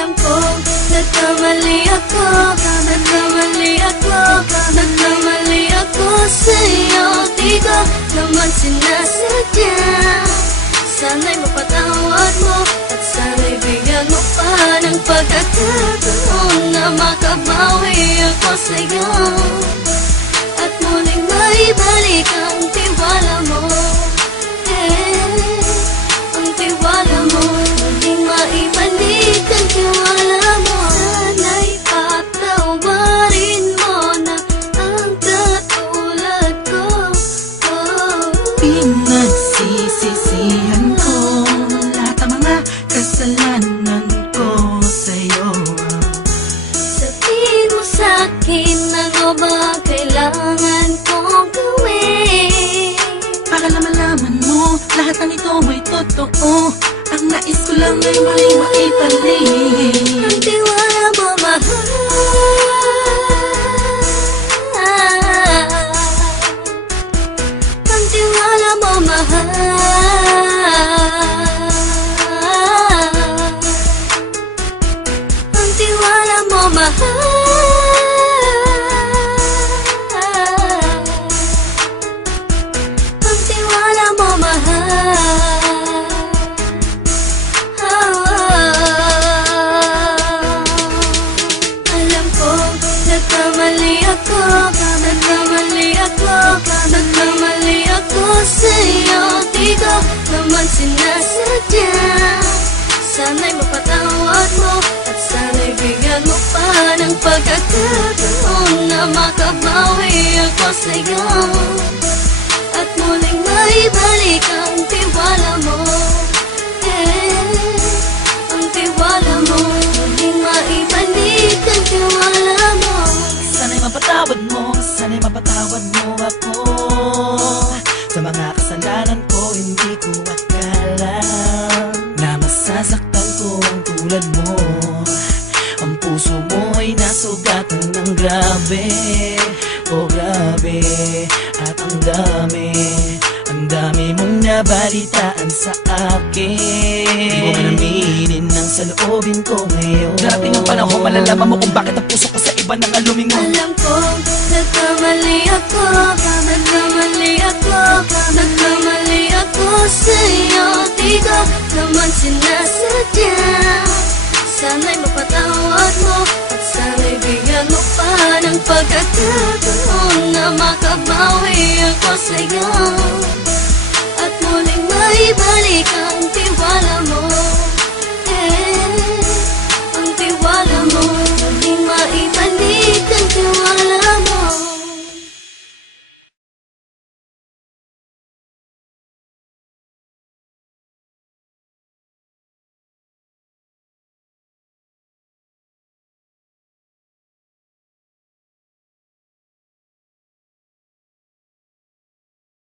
Alam ko, nagkamali ako, nagkamali ako, nagkamali ako sa'yo. Di ko naman sinasadya. Sana'y mapatawad mo at sana'y bigyan mo pa ng pagkakataon na makabawi ako sa'yo at muling maibalik ang tiwala mo. Ang tiwala mo, muling maibalik ang tiwala mo. Sana'y patawarin mo na ang katulad ko. Pinagsisisihan ko lahat ng mga kasalanan ko sa'yo. Sabihin mo sa'kin ano ba kailangan kong gawin para malaman mo lahat ng ito may totoo. Ang nais ko lang ay muling maibalik ang tiwala mo, mahal. Ang tiwala mo, mahal. Ang tiwala mo, mahal. Ang tiwala mo, mahal. Alam ko, nagkamali ako, nagkamali ako, nagkamali ako sa'yo. Di ko naman sinasadya. Sana'y mapatawad mo at sana'y bigyan mo pa ng pagkakataon na makabawi ako sa'yo at muling maibalik ang tiwala mo. Ang tiwala mo, muling maibalik ang tiwala mo. Sana'y mapatawad mo, sana'y mapatawad mo ako sa mga kasalanan ko. Hindi ko akala na masasaktan ko ang tulad mo. Ang puso mo ay nasugatan ng grabe, oh grabe. At ang dami mong nabalitaan sa akin. Di mo man aminin ang saloobin ko ngayon. Darating ang panahon, malalaman mo kung bakit ang puso ko sa iba nang alumingon. Alam ko, nagkamali ako, nagkamali ako, nagkamali ako sa'yo. Di ko naman sinasadya. Sana'y mapatawad mo at sana'y bigyan mo pa ng pagkakataon na makabawi ako sa'yo